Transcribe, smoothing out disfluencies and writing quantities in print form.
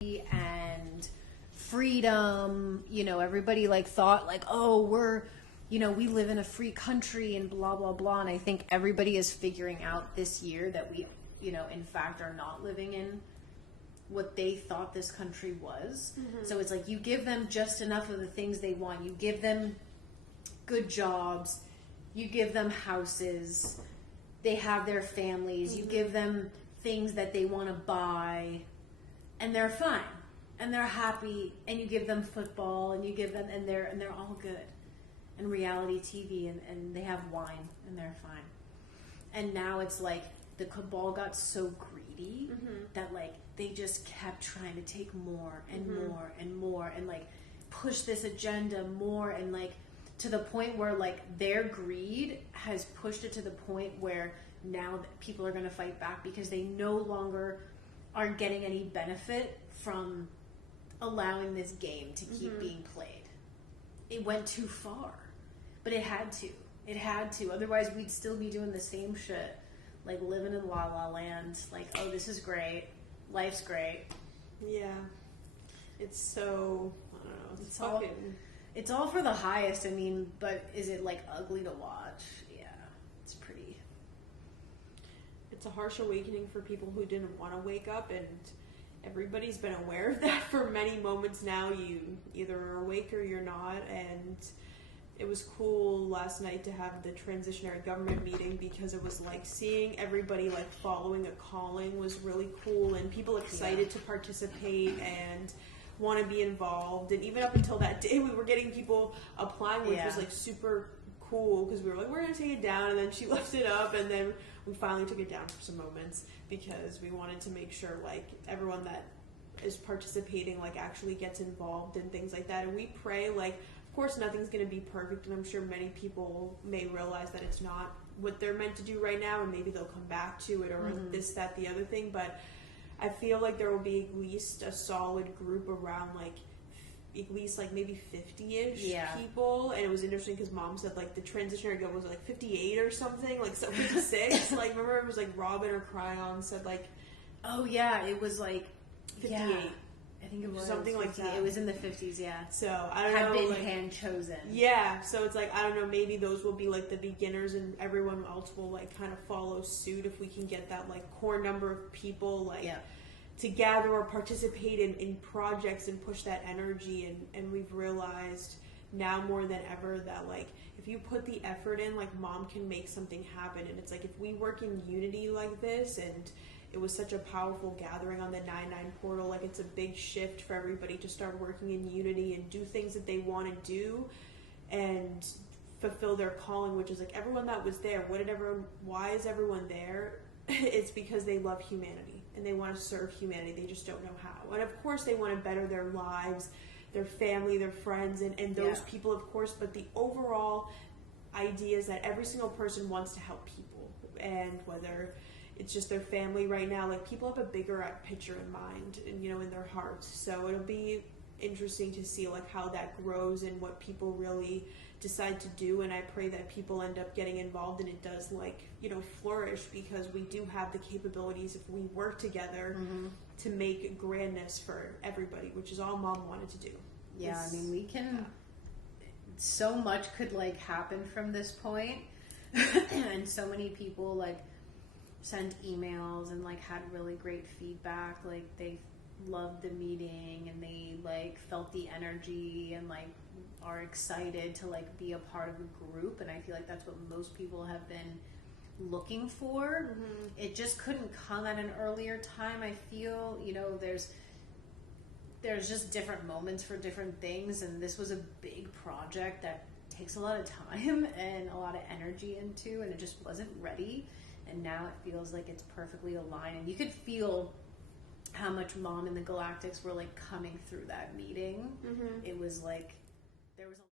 and freedom. You know, everybody like thought like, oh, we live in a free country and blah, blah, blah. And I think everybody is figuring out this year that we, in fact are not living in what they thought this country was. Mm-hmm. So it's like you give them just enough of the things they want. You give them good jobs. You give them houses. They have their families. Mm-hmm. You give them things that they want to buy, and they're fine, and they're happy. And you give them football, and you give them, and they're all good, and reality TV, and they have wine, and they're fine. And now it's like the cabal got so greedy mm-hmm. that like they just kept trying to take more and mm-hmm. more and more, and like push this agenda more, and like to the point where like their greed has pushed it to the point where now people are going to fight back because they no longer are getting any benefit from allowing this game to keep mm-hmm. being played. It went too far, but it had to. Otherwise we'd still be doing the same shit, like living in La La Land, like, oh, this is great, life's great. Yeah, it's so, I don't know, it's all for the highest. I mean, but is it like ugly to watch? Yeah, it's pretty. It's a harsh awakening for people who didn't want to wake up, and everybody's been aware of that for many moments now. You either are awake or you're not, and it was cool last night to have the transitionary government meeting because it was like seeing everybody like following a calling was really cool, and people excited to participate and want to be involved. And even up until that day we were getting people applying, which was like super cool because we were like, we're gonna take it down, and then she left it up, and then we finally took it down for some moments because we wanted to make sure like everyone that is participating like actually gets involved and things like that. And we pray, like, of course nothing's going to be perfect, and I'm sure many people may realize that it's not what they're meant to do right now, and maybe they'll come back to it, or mm-hmm. this, that, the other thing. But I feel like there will be at least a solid group around like at least like maybe 50-ish people. And it was interesting because Mom said like the transitionary government was like 58 or something, like 56. Like remember it was like Robin or Cryon said like, oh yeah, it was like 58. Yeah. I think it was something 50, like that. It was in the 50s, yeah. So I don't know. Had been like, hand chosen. Yeah. So it's like, I don't know, maybe those will be like the beginners, and everyone else will like kind of follow suit if we can get that like core number of people like to gather or participate in projects and push that energy. And we've realized now more than ever that like if you put the effort in, like Mom can make something happen. And it's like if we work in unity like this, and it was such a powerful gathering on the 9-9 portal, like it's a big shift for everybody to start working in unity and do things that they want to do and fulfill their calling, which is like everyone that was there, why is everyone there? It's because they love humanity and they want to serve humanity. They just don't know how. And of course they want to better their lives, their family, their friends, and those people, of course. But the overall idea is that every single person wants to help people. And whether it's just their family right now, like people have a bigger picture in mind and, in their hearts. So it'll be interesting to see like how that grows and what people really decide to do. And I pray that people end up getting involved and it does like, flourish, because we do have the capabilities if we work together mm-hmm. to make grandness for everybody, which is all Mom wanted to do. Yeah, I mean, we can, so much could like happen from this point. And so many people like sent emails and like had really great feedback. Like they loved the meeting and they like felt the energy and like are excited to like be a part of a group. And I feel like that's what most people have been looking for. Mm-hmm. It just couldn't come at an earlier time. I feel, there's just different moments for different things, and this was a big project that takes a lot of time and a lot of energy into, and it just wasn't ready. And now it feels like it's perfectly aligned, and you could feel how much Mom and the Galactics were like coming through that meeting. Mm-hmm. It was like there was a